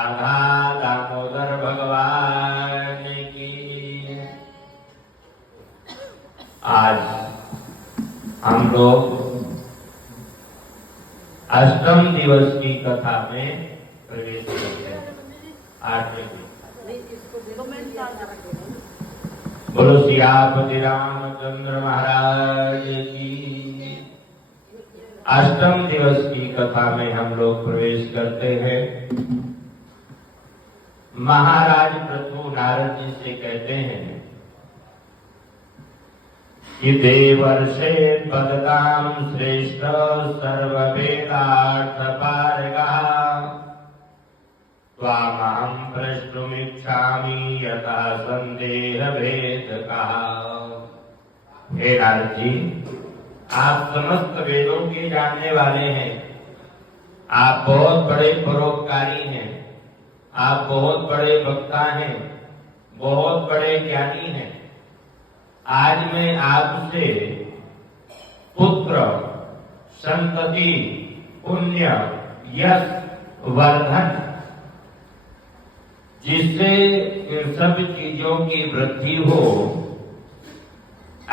राधा दामोदर भगवान की। आज हम लोग अष्टम दिवस की कथा में प्रवेश करते हैं। 8वें दिन। बोलो सियापति रामचंद्र महाराज की। अष्टम दिवस की कथा में हम लोग प्रवेश करते हैं। महाराज पृथु नारद जी से कहते हैं कि देवर्षे पदताम श्रेष्ठ सर्ववेदार्थ पारगः त्वामहं प्रष्टुमिच्छामि यथा संदेह भेदकः। हे नारद जी, आप समस्त वेदों के जानने वाले हैं। आप बहुत बड़े परोपकारी हैं। आप बहुत बड़े वक्ता हैं, बहुत बड़े ज्ञानी हैं। आज मैं आपसे पुत्र, संतति, पुण्य, यश, वर्धन, जिससे इन सब चीजों की वृद्धि हो,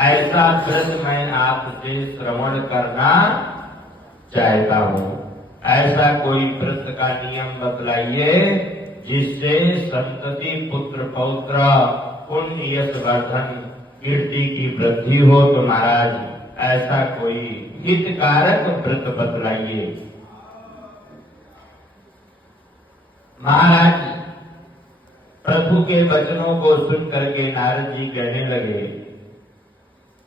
ऐसा व्रत मैं आपसे श्रवण करना चाहता हूं। ऐसा कोई व्रत का नियम बतलाइए जिससे संतति, पुत्र, पौत्र, पुण्य, यश, वर्धन, कीर्ति की वृद्धि हो। तो महाराज ऐसा कोई हितकारक व्रत बतलाइए। महाराज प्रभु के वचनों को सुन करके नारद जी कहने लगे,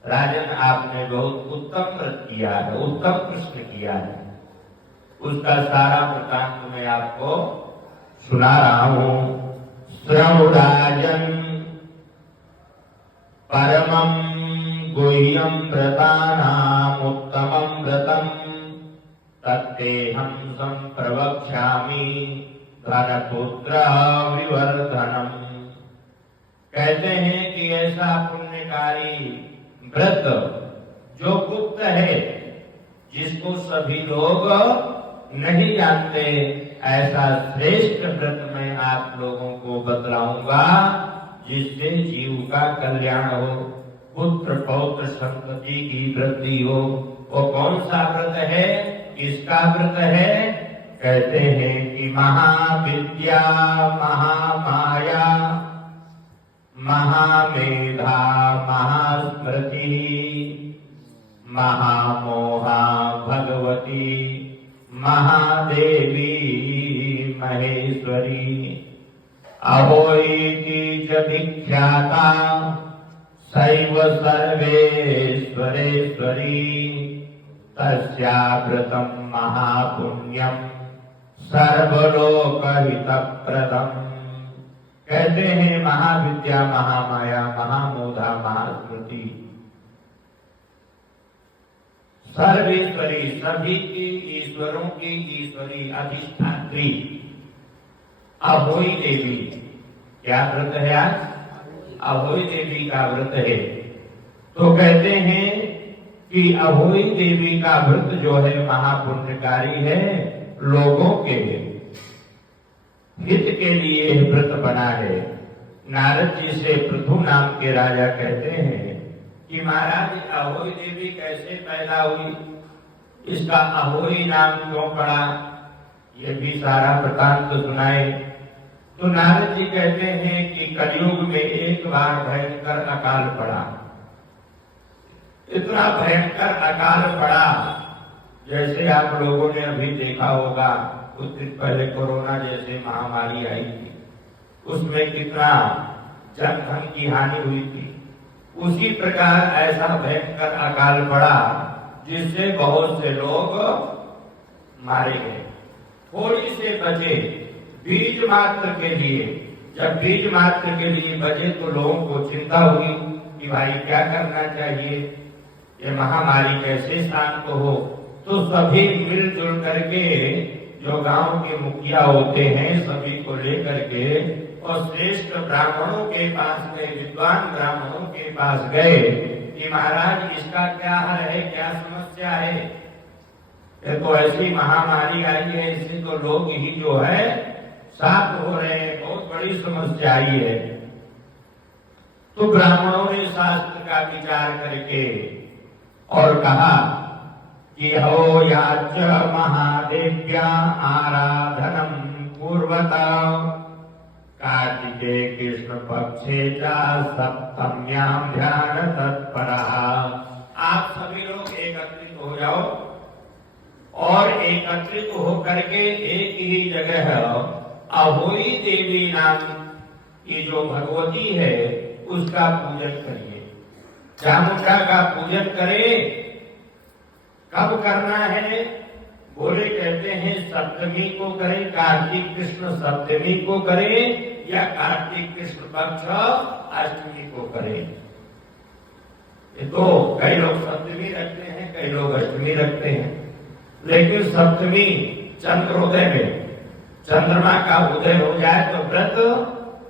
राजन आपने बहुत उत्तम व्रत किया है, उत्तम प्रश्न किया है। उसका सारा वृत्तांत मैं आपको सुना रहा हूं। श्रवणु राजन परमं गुह्यं व्रतानाम् उत्तमं व्रतम् तत्तेऽहं संप्रवक्ष्यामि धनपुत्र विवर्धनम्। कहते हैं कि ऐसा पुण्यकारी व्रत जो गुप्त है, जिसको सभी लोग नहीं जानते, ऐसा श्रेष्ठ व्रत मैं आप लोगों को बतलाऊंगा जिससे जीव का कल्याण हो, पुत्र, पौत्र, संतति की वृद्धि हो। वो कौन सा व्रत है, किसका व्रत है? कहते हैं कि महाविद्या, महामाया, महामेधा, महास्मृति, महामोहा भगवती, महादेवी महेश्वरी, अहोइति च विख्याता सैव सर्वेश्वरेश्वरी तस्या व्रतं महापुण्यं सर्वलोकहितप्रदम्। कहते हैं महाविद्या, महामाया, महामोधा, महास्मृति, सर्वेश्वरी, सभी की ईश्वरों की ईश्वरी, अधिष्ठात्री अहोई देवी। क्या व्रत है आज? अहोई देवी का व्रत है। तो कहते हैं कि अहोई देवी का व्रत जो है महापुण्यकारी है, लोगों के हित के लिए व्रत बना है। नारद जी से पृथु नाम के राजा कहते हैं कि महाराज अहोई देवी कैसे पैदा हुई, इसका अहोई नाम क्यों पड़ा, ये भी सारा वृत्तांत सुनाए। तो नारद जी कहते हैं कि कलयुग में एक बार भयंकर अकाल पड़ा। इतना भयंकर अकाल पड़ा जैसे आप लोगों ने अभी देखा होगा, कुछ दिन पहले कोरोना जैसे महामारी आई थी, उसमें कितना जन धन की हानि हुई थी। उसी प्रकार ऐसा भयंकर अकाल पड़ा जिससे बहुत से लोग मारे गए। थोड़ी से बचे बीज मात्र के लिए। जब बीज मात्र के लिए बचे तो लोगों को चिंता हुई कि भाई क्या करना चाहिए, ये महामारी कैसे शांत हो। तो सभी मिलजुल करके, जो गांव के मुखिया होते हैं, सभी को लेकर के और श्रेष्ठ ब्राह्मणों के पास गए, विद्वान ब्राह्मणों के पास गए कि महाराज इसका क्या हल है, क्या समस्या है। ये तो ऐसी महामारी आई है, इससे तो लोग ही जो है साफ हो रहे हैं, बहुत बड़ी समस्या आई है। तो ब्राह्मणों ने शास्त्र का विचार करके और कहा कि हो याच महादेव्या आराधनम पूर्वता कार्तिके कृष्ण पक्षे चा सप्तम्याम ध्यान तत्परः। आप सभी लोग एकत्रित हो जाओ और एकत्रित होकर के एक ही जगह अहोई देवी नाम की जो भगवती है उसका पूजन करिए, चामुंडा का पूजन करें। कब करना है? बोले कहते हैं सप्तमी को करें, कार्तिक कृष्ण सप्तमी को करें या कार्तिक कृष्ण पक्ष अष्टमी को करें। तो कई लोग सप्तमी रखते हैं, कई लोग अष्टमी रखते हैं, लेकिन सप्तमी चंद्रोदय में चंद्रमा का उदय हो जाए तो व्रत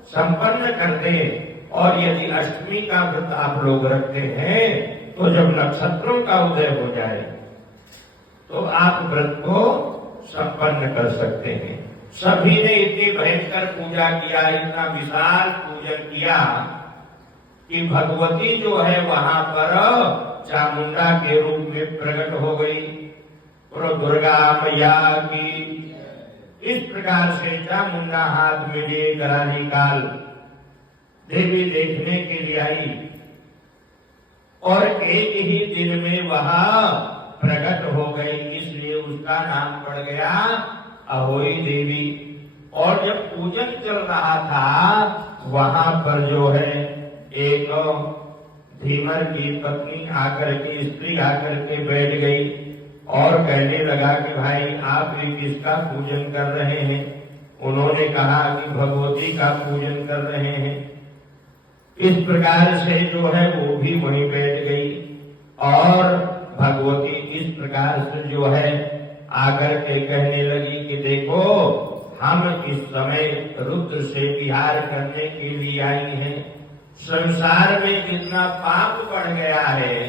संपन्न कर दे। और यदि अष्टमी का व्रत आप लोग रखते हैं तो जब नक्षत्रों का उदय हो जाए तो आप व्रत को संपन्न कर सकते हैं। सभी ने इतनी भयंकर पूजा किया, इतना विशाल पूजन किया कि भगवती जो है वहां पर चामुंडा के रूप में प्रकट हो गई। और दुर्गा मैया की इस प्रकार से चामुंडा हाथ में लिए कराली काल देवी देखने के लिए आई और एक ही दिन में वहां प्रकट हो गई, इसलिए उसका नाम पड़ गया अहोई देवी। और जब पूजन चल रहा था वहां पर जो है एक धीमर की पत्नी आकर के, स्त्री आकर के बैठ गई और कहने लगा कि भाई आप ये किसका पूजन कर रहे हैं? उन्होंने कहा कि भगवती का पूजन कर रहे हैं। इस प्रकार से जो है वो भी वहीं बैठ गई और भगवती इस प्रकार से जो है आकर के कहने लगी कि देखो हम इस समय रुद्र से विहार करने के लिए आई हैं। संसार में जितना पाप बढ़ गया है,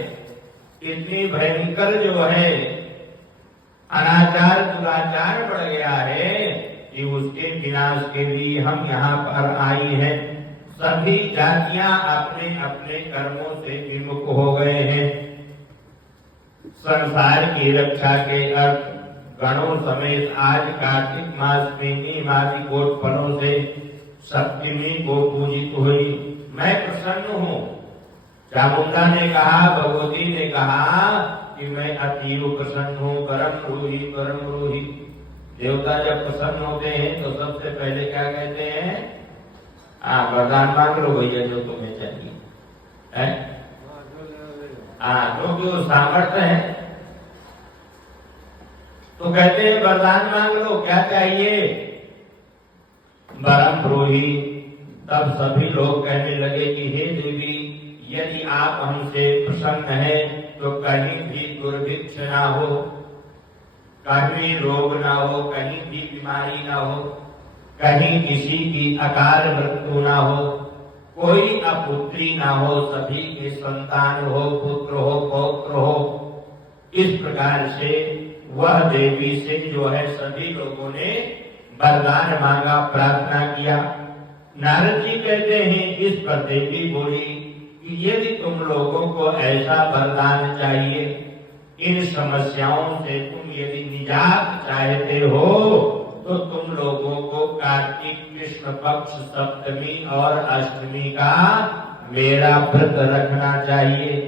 इतनी भयंकर जो है अनाचार दुराचार बढ़ गया है कि उसके विनाश के लिए हम यहाँ पर आई हैं। सभी जातियां अपने अपने कर्मों से विमुख हो गए हैं। संसार की रक्षा के अर्थ गणों समेत आज कार्तिक मास में नीमादि कोट फलों से सप्तमी को पूजित हुई। मैं प्रसन्न हूँ। चामुंडा ने कहा, भगवती ने कहा कि मैं अतीव प्रसन्न हूँ। परम रूही। देवता जब प्रसन्न होते हैं तो सबसे पहले क्या कहते हैं? वरदान मांग लो भैया जो तुम्हें चाहिए है। क्योंकि वो सामर्थ्य है तो कहते हैं वरदान मांग लो, क्या चाहिए? परम रूही। तब सभी लोग कहने लगे कि हे देवी, यदि आप हमसे प्रसन्न हैं तो कहीं भी दुर्भिक्ष ना हो, कहीं रोग ना हो, कहीं भी बीमारी ना हो, कहीं किसी की अकाल मृत्यु ना हो, कोई अपुत्री ना हो, सभी के संतान हो, पुत्र हो, पौत्र हो। इस प्रकार से वह देवी से जो है सभी लोगों ने वरदान मांगा, प्रार्थना किया। नारद जी कहते हैं इस पर देवी बोली कि यदि तुम लोगों को ऐसा वरदान चाहिए, इन समस्याओं से तुम यदि निजात चाहते हो तो तुम लोगों को कार्तिक कृष्ण पक्ष सप्तमी और अष्टमी का मेरा व्रत रखना चाहिए।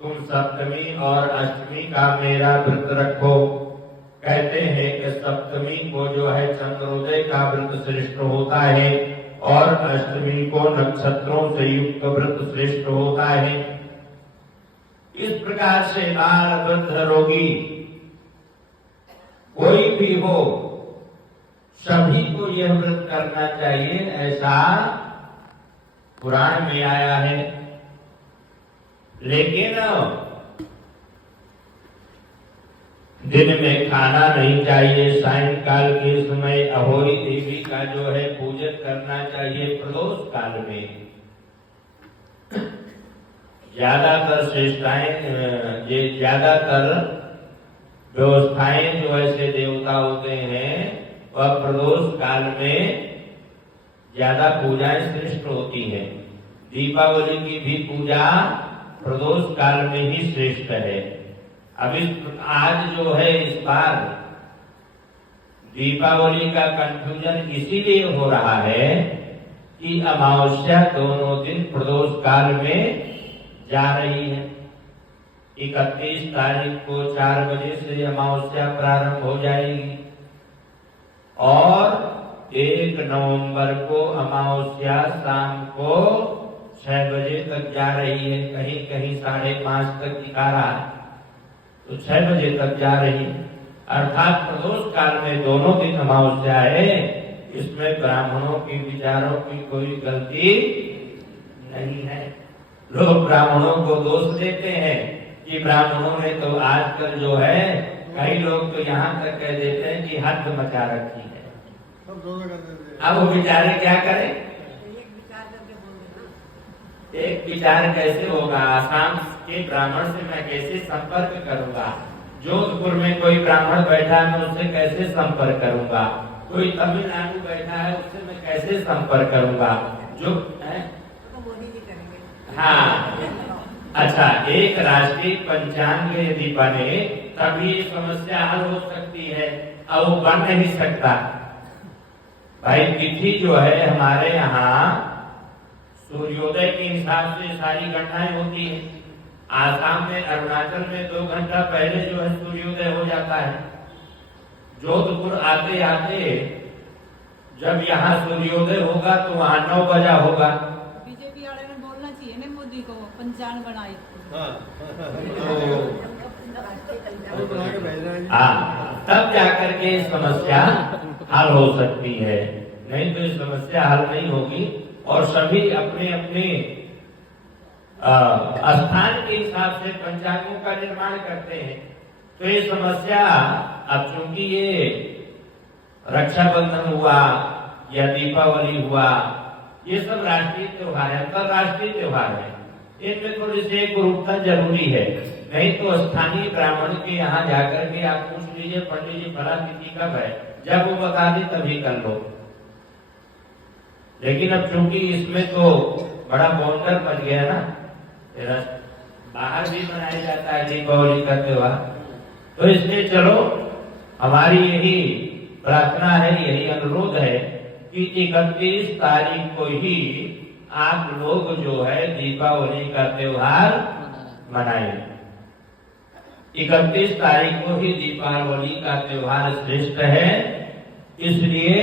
तुम सप्तमी और अष्टमी का मेरा व्रत रखो। कहते हैं कि सप्तमी को जो है चंद्रोदय का व्रत श्रेष्ठ होता है और अष्टमी को नक्षत्रों से युक्त व्रत श्रेष्ठ होता है। इस प्रकार से बाल वृद्ध रोगी कोई भी हो, सभी को यह व्रत करना चाहिए, ऐसा पुराण में आया है। लेकिन दिन में खाना नहीं चाहिए। सायंकाल के समय अहोई देवी का जो है पूजन करना चाहिए प्रदोष काल में। ज्यादातर श्रेष्ठताएं, ज्यादातर व्यवस्थाएं जो ऐसे देवता होते हैं वह प्रदोष काल में ज्यादा पूजाएं श्रेष्ठ होती है। दीपावली की भी पूजा प्रदोष काल में ही श्रेष्ठ है। अब आज जो है इस बार दीपावली का कंफ्यूजन इसीलिए हो रहा है कि अमावस्या दोनों दिन प्रदोष काल में जा रही है। 31 तारीख को 4 बजे से अमावस्या प्रारंभ हो जाएगी और 1 नवंबर को अमावस्या शाम को 6 बजे तक जा रही है। कहीं कहीं 5:30 तक दिखा रहा है, तो 6 बजे तक जा रही है। अर्थात प्रदोष काल में दोनों दिन अमावस्या है। इसमें ब्राह्मणों के विचारों की कोई गलती नहीं है। लोग ब्राह्मणों को दोष देते हैं कि ब्राह्मणों ने तो आजकल जो है, कई लोग तो यहाँ तक कह देते हैं कि हद मचा रखी है। अब वो बेचारे क्या करें? एक विचार कैसे होगा? आसाम के ब्राह्मण से मैं कैसे संपर्क करूंगा? जोधपुर में कोई ब्राह्मण बैठा है, मैं उससे कैसे संपर्क करूंगा? कोई तमिलनाडु बैठा है, उससे मैं कैसे संपर्क करूंगा? जो है हाँ, अच्छा, एक राष्ट्रीय पंचांग यदि बने तभी ये समस्या हल हो सकती है, अब वो बन नहीं सकता। भाई तिथि जो है हमारे यहाँ सूर्योदय के हिसाब से सारी गणनाएं होती है। आसाम में, अरुणाचल में 2 घंटा पहले जो है सूर्योदय हो जाता है। जोधपुर आते आते जब यहाँ सूर्योदय होगा तो वहाँ 9 बजा होगा। बीजेपी वाले ने बोलना चाहिए ना मोदी को, पंचांग बनाई। हाँ, तब जाकर के समस्या हल हो सकती है, नहीं तो समस्या हल नहीं होगी। और सभी अपने अपने स्थान के हिसाब से पंचांगों का निर्माण करते हैं, तो ये समस्या, अब चूंकि ये रक्षाबंधन हुआ या दीपावली हुआ, ये सब राष्ट्रीय त्योहार है, अंतरराष्ट्रीय त्योहार है, इनमें थोड़ी सी एकरूपता जरूरी है। नहीं तो स्थानीय ब्राह्मण के यहाँ जाकर के आप पूछ लीजिए, पंडित जी फला तिथि कब है, जब वो बता दी तभी कर लो। लेकिन अब चूंकि इसमें तो बड़ा बॉन्डर बच गया ना, बाहर भी मनाया जाता है दीपावली का त्योहार, तो इसलिए चलो हमारी यही प्रार्थना है, यही अनुरोध है कि 31 तारीख को ही आप लोग जो है दीपावली का त्योहार मनाएं। 31 तारीख को ही दीपावली का त्योहार श्रेष्ठ है, इसलिए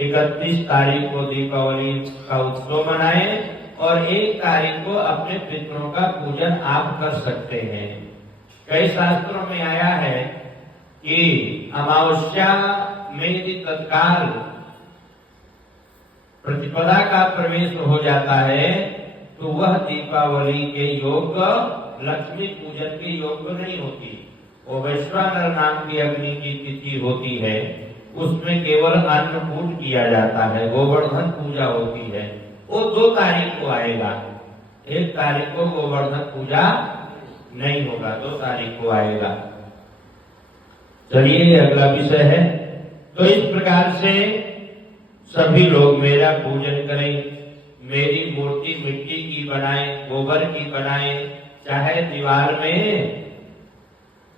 31 तारीख को दीपावली का उत्सव मनाएं और 1 तारीख को अपने पितरों का पूजन आप कर सकते हैं। कई शास्त्रों में आया है कि अमावस्या में यदि तत्काल प्रतिपदा का प्रवेश हो जाता है तो वह दीपावली के योग्य, लक्ष्मी पूजन के योग्य नहीं होती। वो वैश्वानर नाम की अग्नि की तिथि होती है, उसमें केवल अन्नकूट किया जाता है, गोवर्धन पूजा होती है। वो 2 तारीख को आएगा, 1 तारीख को गोवर्धन पूजा नहीं होगा, 2 तारीख को आएगा। चलिए अगला विषय है। तो इस प्रकार से सभी लोग मेरा पूजन करें, मेरी मूर्ति मिट्टी की बनाएं, गोबर की बनाएं, चाहे दीवार में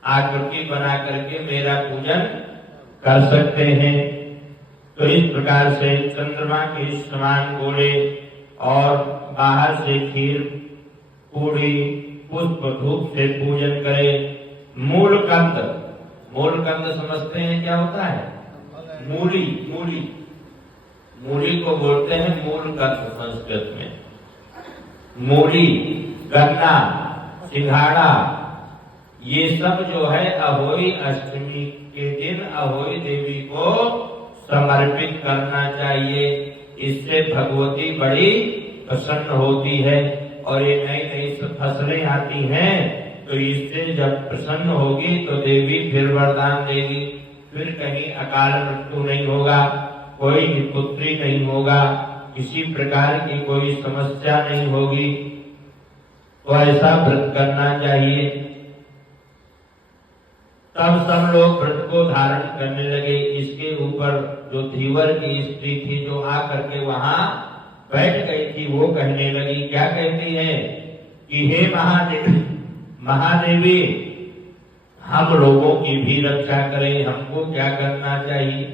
आकृति बना करके मेरा पूजन कर सकते हैं। तो इस प्रकार से चंद्रमा के समान गोले और बाहर से खीर, पूरी, पुष्प, धूप से पूजन करें। मूलकंद, मूलकंद समझते हैं क्या होता है? मूली, मूली, मूली को बोलते हैं मूलकंद संस्कृत में। मूली, गन्ना, सिंघाड़ा, ये सब जो है अहोई अष्टमी के दिन अहोई देवी को समर्पित करना चाहिए। इससे भगवती बड़ी प्रसन्न होती है और ये नई नई फसलें आती हैं, तो इससे जब प्रसन्न होगी तो देवी फिर वरदान देगी, फिर कहीं अकाल मृत्यु नहीं होगा, कोई पुत्री नहीं होगा, किसी प्रकार की कोई समस्या नहीं होगी। तो ऐसा व्रत करना चाहिए। तब सब लोग व्रत को धारण करने लगे। इसके ऊपर जो धीवर की स्त्री थी जो आकर के वहां बैठ गई थी, वो कहने लगी, क्या कहती है कि हे महादेवी, हम लोगों की भी रक्षा करें, हमको क्या करना चाहिए?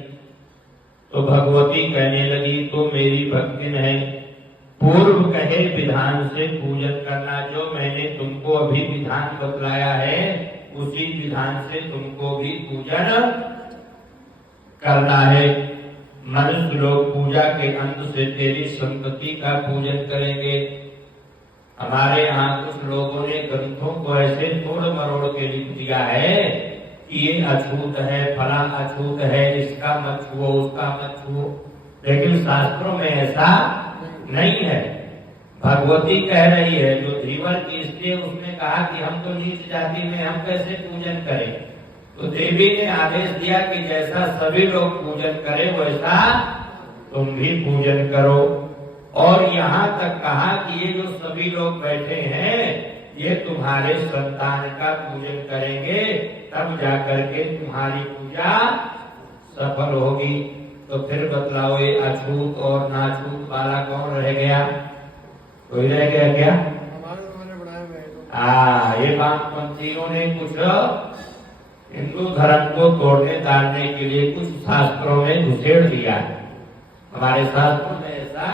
तो भगवती कहने लगी, तो मेरी भक्तिन है, पूर्व कहे विधान से पूजन करना। जो मैंने तुमको अभी विधान बतलाया है उसी विधान से तुमको भी पूजन करना है। मनुष्य लोग पूजा के अंत से तेरी संतति का पूजन करेंगे। हमारे यहाँ कुछ लोगों ने ग्रंथों को ऐसे तोड़ मरोड़ के लिख दिया है कि ये अछूत है, फला अछूत है, इसका मत छुओ, उसका मत छुओ, लेकिन शास्त्रों में ऐसा नहीं है। भगवती कह रही है, जो धीवर की स्त्री उसने कहा कि हम तो नीच जाति में, हम कैसे पूजन करें? तो देवी ने आदेश दिया कि जैसा सभी लोग पूजन करें वैसा तुम भी पूजन करो। और यहाँ तक कहा कि ये जो सभी लोग बैठे हैं ये तुम्हारे संतान का पूजन करेंगे, तब जाकर के तुम्हारी पूजा सफल होगी। तो फिर बतलाओ, ये अछूत और नाछूत वाला कौन रह गया? कोई रह गया क्या? ये वामपंथियों ने कुछ हिंदू धर्म को तोड़ने ताड़ने के लिए कुछ शास्त्रों में घुसेड़ दिया। हमारे शास्त्रों में ऐसा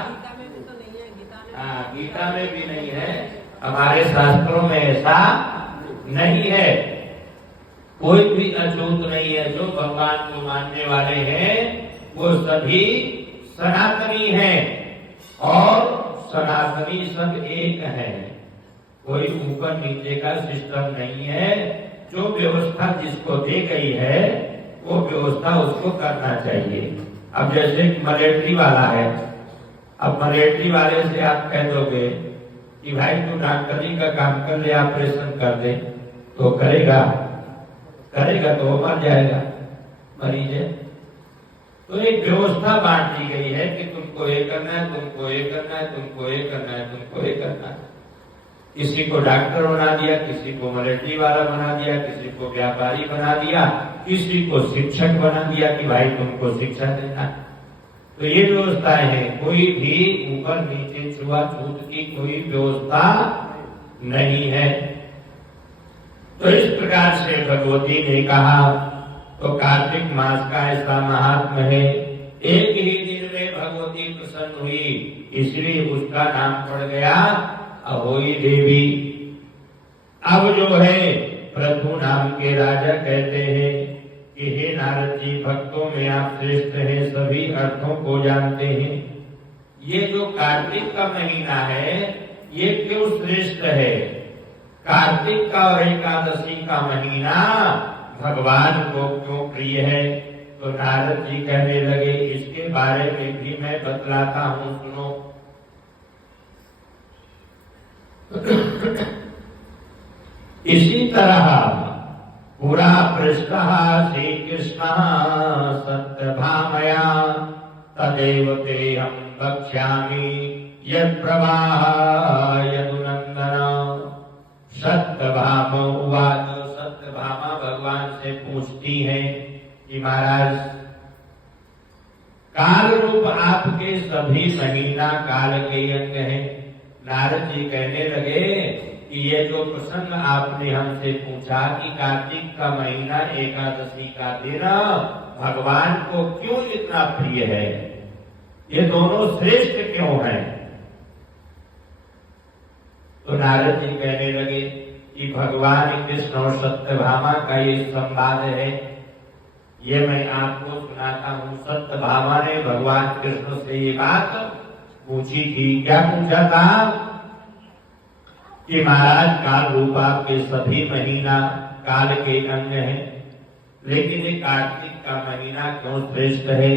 गीता में भी नहीं है, हमारे शास्त्रों में ऐसा नहीं है। कोई भी अछूत नहीं है। जो भगवान को मानने वाले हैं वो सभी सनातनी हैं और सनातनी सब एक है। कोई ऊपर नीचे का सिस्टम नहीं है। जो व्यवस्था जिसको दी गई है वो व्यवस्था उसको करना चाहिए। अब जैसे मलेट्री वाला है, अब मलेट्री वाले से आप कह दोगे कि भाई तू डॉक्टरी का काम कर ले, ऑपरेशन कर दे, तो करेगा तो वो मर जाएगा, मरीज है। तो एक व्यवस्था बांट दी गई है कि तुमको ये करना है, तुमको ये करना है, तुमको ये करना है, तुमको ये करना है। किसी को डॉक्टर बना दिया, किसी को मिलिट्री वाला बना दिया, किसी को व्यापारी बना दिया, किसी को शिक्षक बना दिया कि भाई तुमको शिक्षा देना। तो ये व्यवस्थाएं हैं। कोई भी ऊपर नीचे छुआछूत की कोई व्यवस्था नहीं है। तो इस प्रकार से भगवती ने कहा। तो कार्तिक मास का ऐसा महात्म है। एक ही दिन में भगवती प्रसन्न हुई, इसलिए उसका नाम पड़ गया अहोई देवी। अब जो है प्रभु नाम के राजा कहते हैं कि हे नारद जी, भक्तों में आप श्रेष्ठ हैं, सभी अर्थों को जानते हैं। ये जो कार्तिक का महीना है ये क्यों श्रेष्ठ है? कार्तिक का और एकादशी का महीना भगवान को क्यों प्रिय है? तो नारद जी कहने लगे, इसके बारे में भी मैं बतलाता हूँ, सुनो। इसी तरह पुरा पृष्ठ श्री कृष्ण सत्यभामया तदेव ते हम वक्ष्यामि यत् प्रवाह यदुनंदन। सत्यभाम उवाच। सत्यभामा भगवान से पूछती है कि महाराज, काल रूप आपके सभी महीना काल के अंग हैं। नारद जी कहने लगे कि ये जो प्रसंग आपने हमसे पूछा कि कार्तिक का महीना एकादशी का दिन भगवान को क्यों इतना प्रिय है, ये दोनों श्रेष्ठ क्यों हैं? तो नारद जी कहने लगे कि भगवान कृष्ण और सत्यभामा का ये संवाद है, ये मैं आपको सुनाता हूँ। सत्यभामा ने भगवान कृष्ण से ये बात पूछी थी। क्या पूछा था? कि महाराज, काल रूप आपके सभी महीना काल के अंग हैं, लेकिन ये कार्तिक का महीना क्यों श्रेष्ठ है?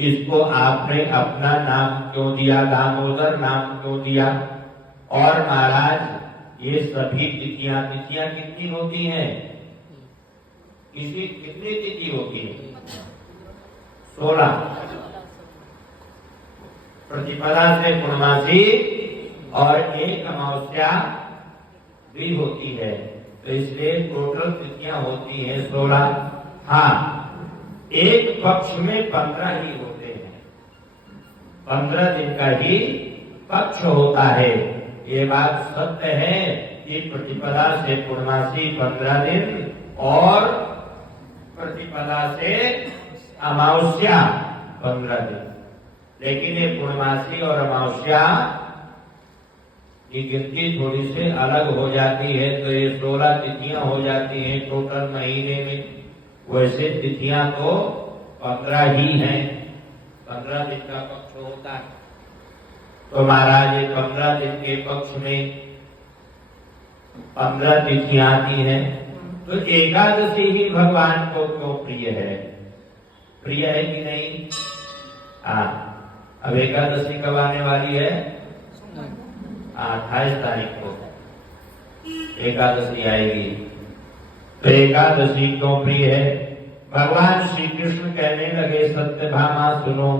इसको आपने अपना नाम क्यों दिया, दामोदर नाम क्यों दिया? और महाराज, ये सभी तिथियां कितनी होती हैं? कितनी तिथि होती है? 16। प्रतिपदा से पूर्णमासी और एक अमावस्या भी होती है। तो इसलिए टोटल तिथियां होती हैं 16। हाँ, एक पक्ष में 15 ही होते हैं, 15 दिन का ही पक्ष होता है। ये बात सत्य है कि प्रतिपदा से पूर्णासी 15 दिन और प्रतिपदा से अमावस्या 15 दिन। लेकिन ये पूर्णमासी और अमावस्या की गिनती थोड़ी से अलग हो जाती है, तो ये 16 तिथियां हो जाती हैं टोटल महीने में। वैसे तिथियां तो 15 ही हैं, 15 दिन का पक्ष होता है। तो महाराज ये 15 दिन के पक्ष में 15 तिथियां आती हैं, तो एकादशी ही भगवान को क्यों प्रिय है? प्रिय है कि नहीं? हाँ, अब एकादशी कब आने वाली है? 28 तारीख को एकादशी आएगी। तो एकादशी क्यों प्रिय है? भगवान श्री कृष्ण कहने लगे, सत्यभामा सुनो,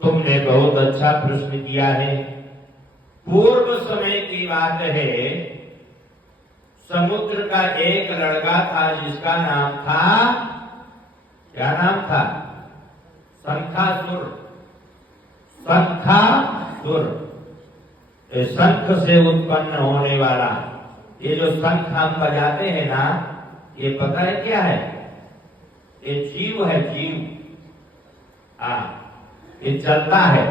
तुमने बहुत अच्छा प्रश्न किया है। पूर्व समय की बात है, समुद्र का एक लड़का था जिसका नाम था, क्या नाम था? शंखासुर। शंखासुर, शंख से उत्पन्न होने वाला। ये जो शंख हम बजाते हैं ना, ये पता है क्या है? ये जीव है, जीव। ये चलता है,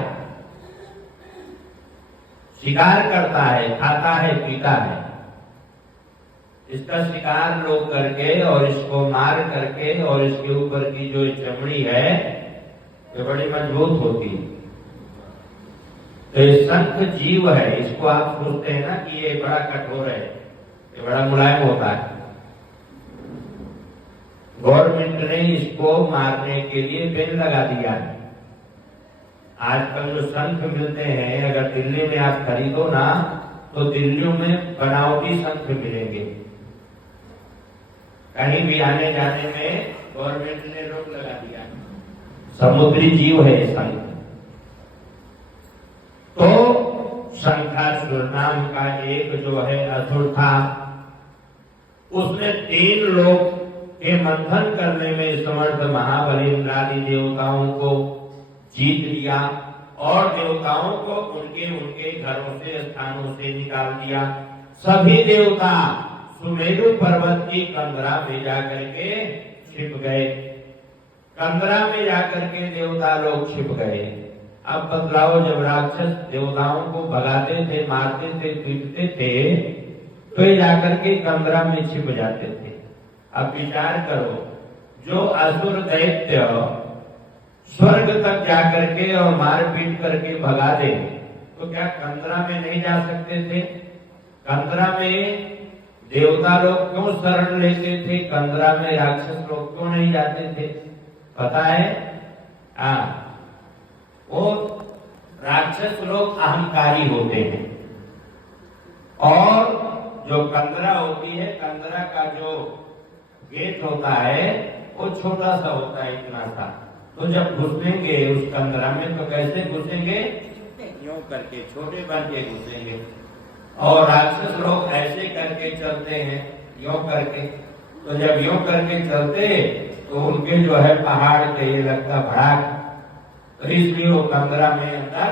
शिकार करता है, खाता है, पीता है। इसका शिकार लोग करके और इसको मार करके और इसके ऊपर की जो चमड़ी है ये बड़ी मजबूत होती है। तो ये शंख जीव है, इसको आप सोचते हैं ना कि ये बड़ा कठोर है, ये बड़ा मुलायम होता है। गवर्नमेंट ने इसको मारने के लिए बैन लगा दिया है। आजकल जो शंख मिलते हैं, अगर दिल्ली में आप खरीदो ना, तो दिल्ली में बनावटी शंख मिलेंगे। कहीं भी आने जाने में गवर्नमेंट ने रोक लगा दिया। समुद्री जीव है ये शंख। तो शंखासुर नाम का एक जो है असुर था, उसने 3 लोग के मंथन करने में समर्थ महाबली इंद्रादि देवताओं को जीत लिया और देवताओं को उनके उनके घरों से, स्थानों से निकाल दिया। सभी देवता सुमेरु पर्वत की कंदरा में जाकर के छिप गए। कंदरा में जाकर के देवता लोग छिप गए। अब बतलाओ, जब राक्षस देवताओं को भगाते थे, मारते थे, पीटते थे, तो ये जाकर के कंदरा में छिप जाते थे। अब विचार करो, जो असुर दैत्य स्वर्ग तक जाकर के और मार पीट करके भगा दे, तो क्या कंदरा में नहीं जा सकते थे? कंदरा में देवता लोग क्यों शरण लेते थे? कंदरा में राक्षस लोग क्यों नहीं जाते थे? पता है? वो राक्षस लोग अहंकारी होते हैं और जो कंदरा होती है, कंदरा का जो गेट होता है वो छोटा सा होता है, इतना सा। तो जब घुसेंगे उस कंदरा में तो कैसे घुसेंगे? यूं करके, छोटे बन के घुसेंगे। और राक्षस लोग ऐसे करके चलते हैं, यूं करके। तो जब यूं करके चलते तो उनके जो है पहाड़ के ये लगता भड़ाक, तो इसलिए वो कंदरा में अंदर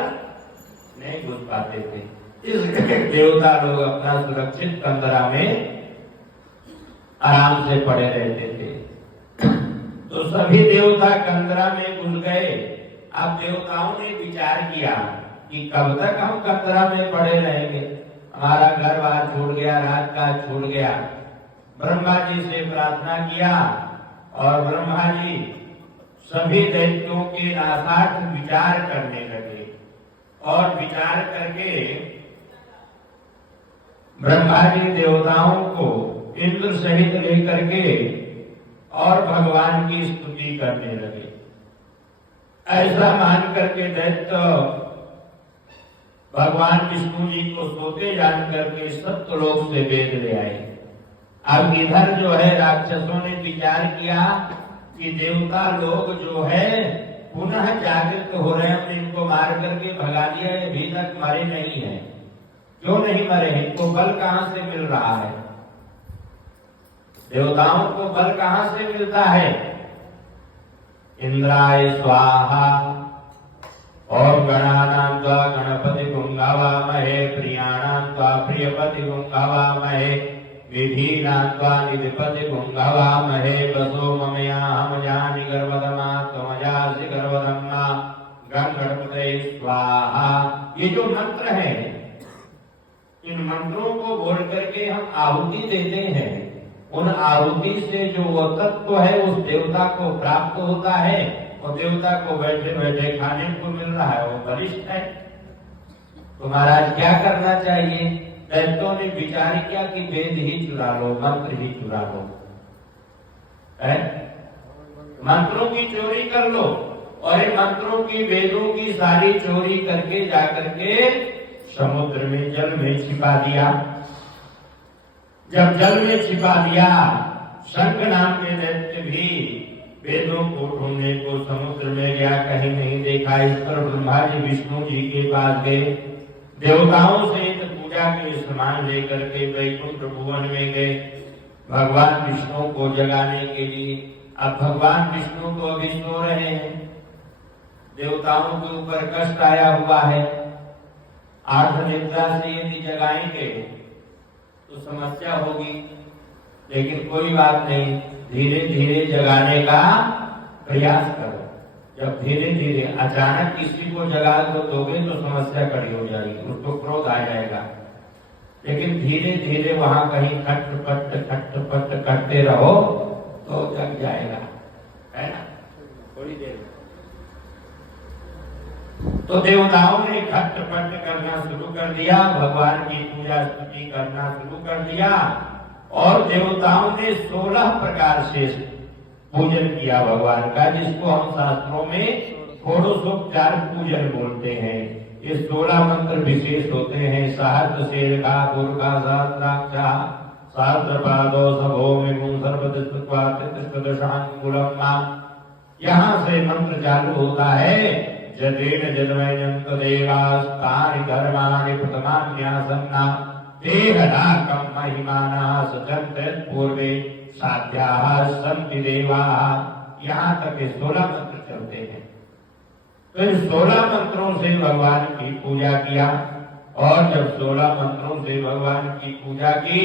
नहीं घुस पाते थे। इसलिए देवता लोग अपना सुरक्षित कंदरा में आराम से पड़े रहते थे। तो सभी देवता कंदरा में घुस गए। अब देवताओं ने विचार किया कि कब तक हम कंदरा में पड़े रहेंगे, हमारा घर बार छूट गया, राज का छूट गया। ब्रह्मा जी से प्रार्थना किया और ब्रह्मा जी सभी दैत्यों के नाशार्थ विचार करने लगे और विचार करके ब्रह्मा जी देवताओं को इंद्र सहित लेकर के और भगवान की स्तुति करने लगे। ऐसा मान करके दैत्य भगवान विष्णु जी को सोते जान करके सप्तलोक से वेद ले आए। अब इधर जो है राक्षसों ने विचार किया कि देवता लोग जो है पुनः जागृत हो रहे हैं, इनको मार करके भगा दिया, अभी तक मरे नहीं है। क्यों नहीं मरे? इनको बल कहां से मिल रहा है? देवताओं को बल कहां से मिलता है? इंद्राय स्वाहा और गणानां त्वा गणपति गुंगावामहे प्रियाणां त्वा प्रियपति गुंगावामहे विधीनां त्वा निधिपति गुंगावामहे वसो ममया हम जानि गर्वदमा त्वमजासि गर्वदम्मा गणपते स्वाहा। ये जो मंत्र है, इन मंत्रों को बोल करके हम आहुति देते हैं। उन आहुति से जो वो तत्व है उस देवता को प्राप्त होता है और देवता को बैठे बैठे खाने को मिल रहा है, वो वरिष्ठ है। तो महाराज क्या करना चाहिए? दैत्यों ने विचार किया कि वेद ही चुरा लो, मंत्र ही चुरा लो, मंत्रों की चोरी कर लो। और इन मंत्रों की, वेदों की सारी चोरी करके जाकर के समुद्र में, जल में छिपा दिया। जब जल में छिपा दिया, शंख नाम के दैत्य भी वेदों को ढूंढने को समुद्र में गया, कहीं नहीं देखा। इस पर ब्रह्मा जी विष्णु जी के पास गए, देवताओं से पूजा के सामान लेकर के वैकुंठ भुवन में गए भगवान विष्णु को जगाने के लिए। अब भगवान विष्णु तो अभी सो रहे हैं, देवताओं के ऊपर कष्ट आया हुआ है। आर्ध निद्रा से यदि जगाएंगे तो समस्या होगी, लेकिन कोई बात नहीं, धीरे धीरे जगाने का प्रयास करो। जब धीरे धीरे अचानक किसी को जगा दोगे तो समस्या खड़ी हो जाएगी, उसको क्रोध आ जाएगा। लेकिन धीरे धीरे वहां कहीं खटपट करते रहो तो जग जाएगा, है ना, थोड़ी देर में। तो देवताओं ने खटपट करना शुरू कर दिया, भगवान की पूजा स्तुति करना शुरू कर दिया और देवताओं ने 16 प्रकार से पूजन किया भगवान का, जिसको हम शास्त्रों में षोडशोपचार पूजन बोलते हैं। ये 16 मंत्र विशेष होते हैं। सहस्र शीर्षा दुर्गा सहस्राक्षा सहस्रपादो सभोमिमुं सर्वदशत्वातिष्ठदशांगुलम्। यहाँ से मंत्र चालू होता है, जदेन जन्मयंत देवास्तानि धर्माणि प्रथमान्यासन्ना देहनाकं महिमानः सचन्त पूर्वे साध्याः सन्ति देवाः। यहाँ तक 16 मंत्र चलते हैं। तो इन 16 मंत्रों से भगवान की पूजा किया और जब 16 मंत्रों से भगवान की पूजा की,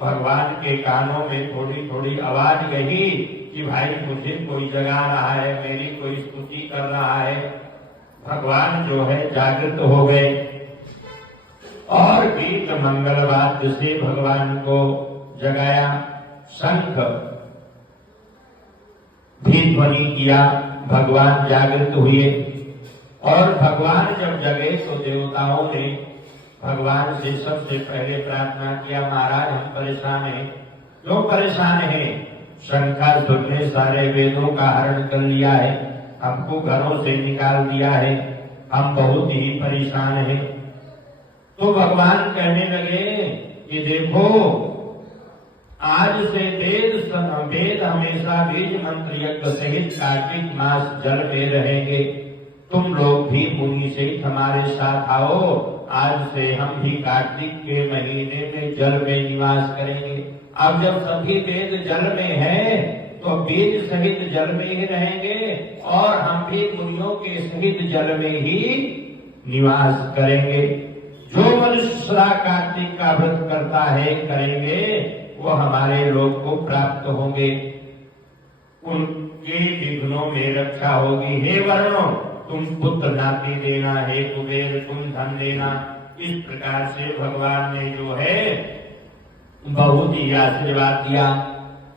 भगवान के कानों में थोड़ी थोड़ी आवाज गई कि भाई मुझे कोई जगा रहा है, मेरी कोई स्तुति कर रहा है। भगवान जो है जागृत हो गए और गीत मंगल वाद्य से भगवान को जगाया, शंख भी ध्वनि किया, भगवान जागृत हुए। और भगवान जब जगे तो देवताओं ने भगवान से सबसे पहले प्रार्थना किया, महाराज हम परेशान हैं। क्यों परेशान हैं? शंखासुर ने सारे वेदों का हरण कर लिया है, हमको घरों से निकाल दिया है, हम बहुत ही परेशान हैं। तो भगवान कहने लगे कि देखो, आज से वेद हमेशा बीज मंत्र यज्ञ सहित कार्तिक मास जल में रहेंगे। तुम लोग भी मुनि सहित हमारे साथ आओ, आज से हम भी कार्तिक के महीने में जल में निवास करेंगे। अब जब सभी वेद जल में है तो बीज सहित जल में ही रहेंगे और हम भी मुनियों के सहित जल में ही निवास करेंगे। जो मनुष्य कार्तिक का व्रत करता है, करेंगे, वो हमारे लोग को प्राप्त होंगे, उनके विघ्नों में रक्षा होगी। हे वर्णों, तुम पुत्र नाती देना, हे कुबेर तुम धन देना। इस प्रकार से भगवान ने जो है बहुत ही आशीर्वाद दिया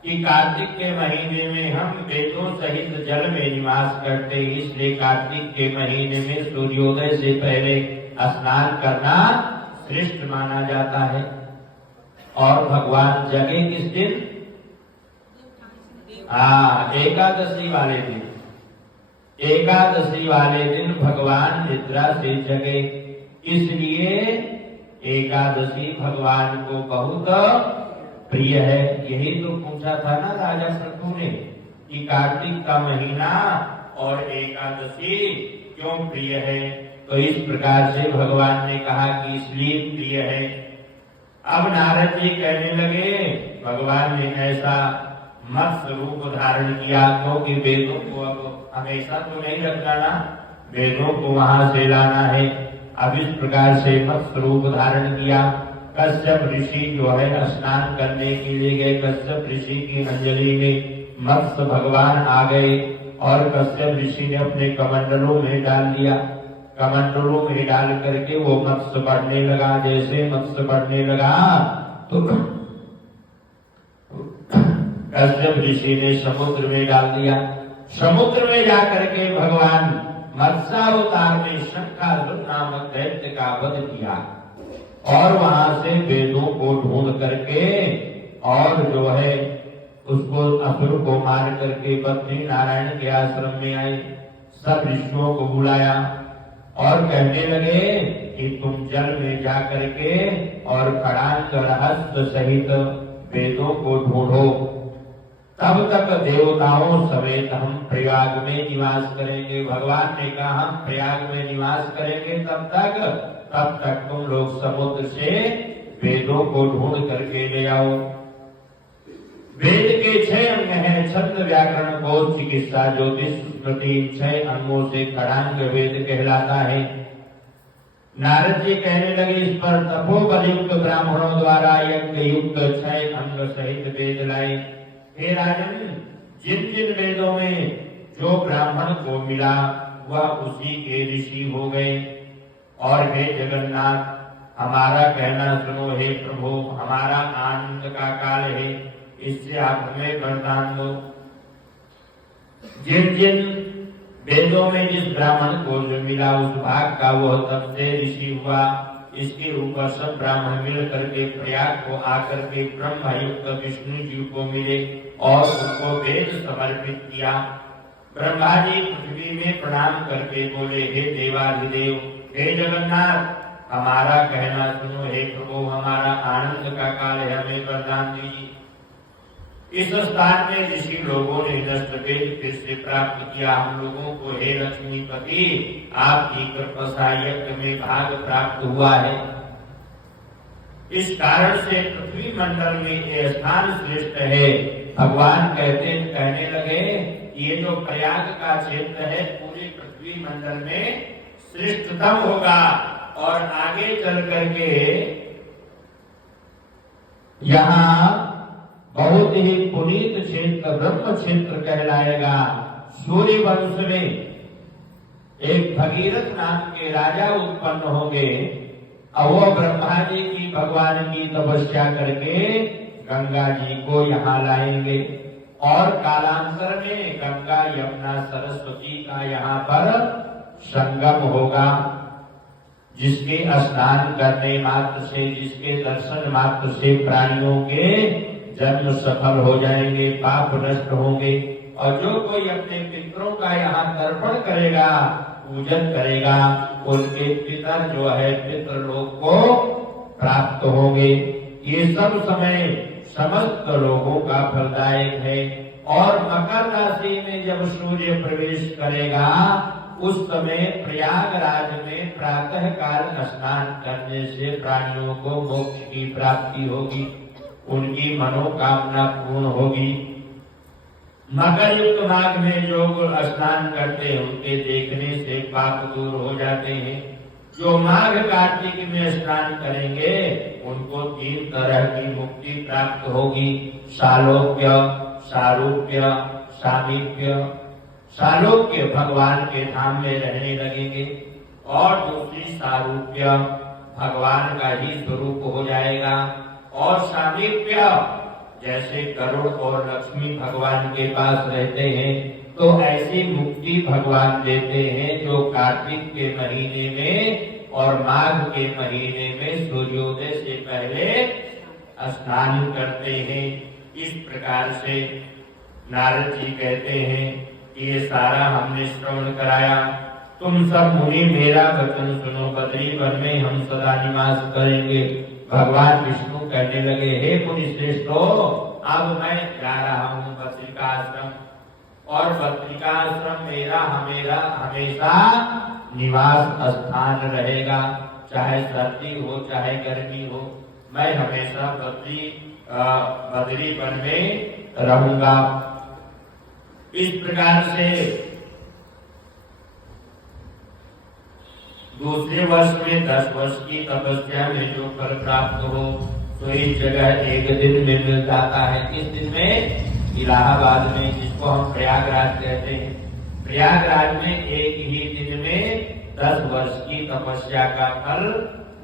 कि कार्तिक के महीने में हम वेदों सहित जल में निवास करते, इसलिए कार्तिक के महीने में सूर्योदय से पहले स्नान करना श्रेष्ठ माना जाता है। और भगवान जगे किस दिन? एकादशी वाले दिन। एकादशी वाले दिन भगवान निद्रा से जगे, इसलिए एकादशी भगवान को बहुत प्रिय है। यही तो पूछा था ना राजा प्रभु ने कि कार्तिक का महीना और एकादशी क्यों प्रिय है? तो इस प्रकार से भगवान ने कहा कि इसलिए प्रिय है अब नारद जी कहने लगे भगवान ने ऐसा मत्स्य रूप धारण किया, क्योंकि वेदों को अब हमेशा तो नहीं रखना ना, वेदों को वहां से लाना है। अब इस प्रकार से मत्स्य रूप धारण किया। कश्यप ऋषि जो है स्नान करने के लिए गए, कश्यप ऋषि की अंजलि में मत्स्य भगवान आ गए और कश्यप ऋषि ने अपने कमंडलों में डाल दिया। कमंडलों में डाल करके वो मत्स्य बढ़ने लगा। जैसे मत्स्य बढ़ने लगा तो कश्यप ऋषि ने समुद्र में डाल दिया। समुद्र में जाकर के भगवान मत्स्यावतार ने शंखासुर नामक दैत्य का वध किया और वहां से वेदों को ढूंढ करके और जो है उसको असुर को मार करके बद्री नारायण के आश्रम में आए। सब ऋषियों को बुलाया और कहने लगे कि तुम जल में जा करके और खड़ांग रहस्य सहित वेदों को ढूंढो, तब तक देवताओं समेत हम प्रयाग में निवास करेंगे। भगवान ने कहा हम प्रयाग में निवास करेंगे तब तक तुम लोग समुद्र से वेदों को ढूंढ करके ले आओ। वेद के 6 अंग हैं, छंद व्याकरण बोध चिकित्सा ज्योतिष स्मृति। 6 अंगों से खड़ांग वेद कहलाता है। नारद जी कहने लगे इस पर तपोबलयुक्त ब्राह्मणों द्वारा यज्ञ युक्त 6 अंग सहित वेद लाए। हे राजन, जिन जिन वेदों में जो ब्राह्मण को मिला वह उसी के ऋषि हो गए। और हे जगन्नाथ, हमारा कहना सुनो। हे प्रभु, हमारा आनंद का काल है, इससे आप हमें वरदान दो। जिन जिन वेदों में जिस ब्राह्मण को जो मिला उस भाग का वह तब से ऋषि हुआ। इसके ऊपर सब ब्राह्मण मिल करके प्रयाग को आकर के ब्रह्मयुक्त विष्णु जी को मिले और उनको वेद समर्पित किया। ब्रह्मा जी पृथ्वी में प्रणाम करके बोले हे देवाधिदेव, हे जगन्नाथ, हमारा कहना सुनो। हे प्रभु, हमारा आनंद का काल है, हमें वरदान दीजिए। इस स्थान में ऋषि लोगों ने नष्ट वेद फिर से प्राप्त किया। हम लोगों को हे लक्ष्मीपति, आपकी कृपा से यज्ञ में भाग प्राप्त हुआ है। इस कारण से पृथ्वी मंडल में ये स्थान श्रेष्ठ है। भगवान कहने लगे ये जो प्रयाग का क्षेत्र है पूरे पृथ्वी मंडल में श्रेष्ठतम होगा और आगे चल करके यहाँ बहुत ही पुनीत क्षेत्र ब्रह्म क्षेत्र कहलाएगा। सूर्य वंश में एक भगीरथ नाम के राजा उत्पन्न होंगे और वो ब्रह्मा जी की भगवान की तपस्या करके गंगा जी को यहाँ लाएंगे और कालांतर में गंगा यमुना सरस्वती का यहाँ पर संगम होगा। जिसके स्नान करने मात्र से, जिसके दर्शन मात्र से प्राणियों के जन्म सफल हो जाएंगे, पाप नष्ट होंगे। और जो कोई अपने पितरों का यहाँ तर्पण करेगा, पूजन करेगा, उनके पितर जो है पितृलोक को प्राप्त होंगे। ये सब समय समस्त लोगों का फलदायक है। और मकर राशि में जब सूर्य प्रवेश करेगा उस समय प्रयागराज में प्रातः काल स्नान करने से प्राणियों को मोक्ष की प्राप्ति होगी, उनकी मनोकामना पूर्ण होगी। मकर युक्त माघ में जो स्नान करते हैं उनके देखने से पाप दूर हो जाते हैं। जो माघ कार्तिक में स्नान करेंगे उनको 3 तरह की मुक्ति प्राप्त होगी। सालोक्य, सारूप्य, सामीप्य। सालोक्य भगवान के धाम में रहने लगेंगे और दूसरी सारूप्य भगवान का ही स्वरूप हो जाएगा। और सामीप्य जैसे गरुड़ और लक्ष्मी भगवान के पास रहते हैं तो ऐसी मुक्ति भगवान देते हैं जो कार्तिक के महीने में और माघ के महीने में सूर्योदय से पहले स्नान करते हैं। इस प्रकार से नारद जी कहते हैं कि ये सारा हमने श्रवण कराया। तुम सब मुनि मेरा वचन सुनो, बद्री वन में हम सदा निवास करेंगे। भगवान विष्णु कहने लगे हे मुनि श्रेष्ठो, अब मैं जा रहा हूँ बद्रिकाश्रम और बद्रिकाश्रम मेरा हमेशा निवास स्थान रहेगा, चाहे सर्दी हो चाहे गर्मी हो। मैं हमेशा बद्री वन में रहूंगा। इस प्रकार से दूसरे वर्ष में 10 वर्ष की तपस्या में जो फल प्राप्त हो तो इस जगह एक दिन में मिल जाता है। इस दिन में इलाहाबाद में, जिसको हम प्रयागराज कहते हैं, प्रयागराज में एक ही दिन में 10 वर्ष की तपस्या का फल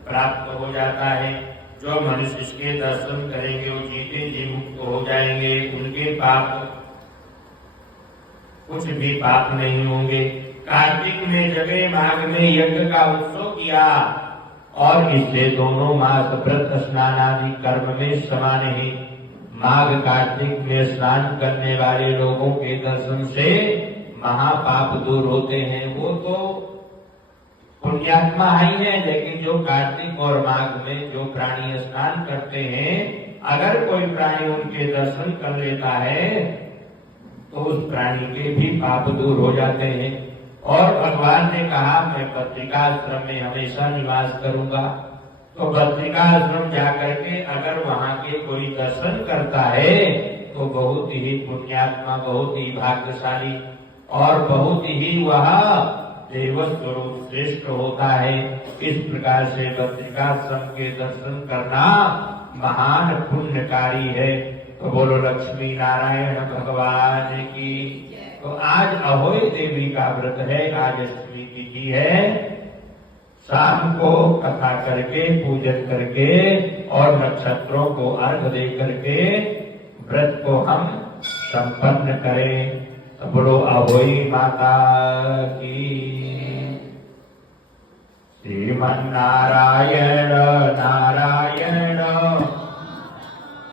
प्राप्त हो जाता है। जो मनुष्य इसके दर्शन करेंगे वो जीते जी मुक्त हो जाएंगे, उनके पाप कुछ भी पाप नहीं होंगे। कार्तिक में जगह माघ में यज्ञ का उत्सव किया और इससे दोनों मास व्रत स्नान आदि कर्म में समान है। माघ कार्तिक में स्नान करने वाले लोगों के दर्शन से महापाप दूर होते हैं। वो तो पुण्यात्मा ही है, लेकिन जो कार्तिक और माघ में जो प्राणी स्नान करते हैं, अगर कोई प्राणी उनके दर्शन कर लेता है तो उस प्राणी के भी पाप दूर हो जाते हैं। और भगवान ने कहा मैं बद्रिकाश्रम में हमेशा निवास करूंगा। तो बद्रिकाश्रम जाकर के अगर वहां के कोई दर्शन करता है तो बहुत ही पुण्यात्मा, बहुत ही भाग्यशाली और बहुत ही वह देव स्वरूप श्रेष्ठ होता है। इस प्रकार से बद्रिकाश्रम के दर्शन करना महान पुण्यकारी है। तो बोलो लक्ष्मी नारायण भगवान की। तो आज अहोई देवी का व्रत है, आज अष्टमी तिथि है। शाम को कथा करके, पूजन करके और नक्षत्रों को अर्घ दे करके व्रत को हम संपन्न करें। तो बोलो अहोई माता की। श्रीमन नारायण नारायण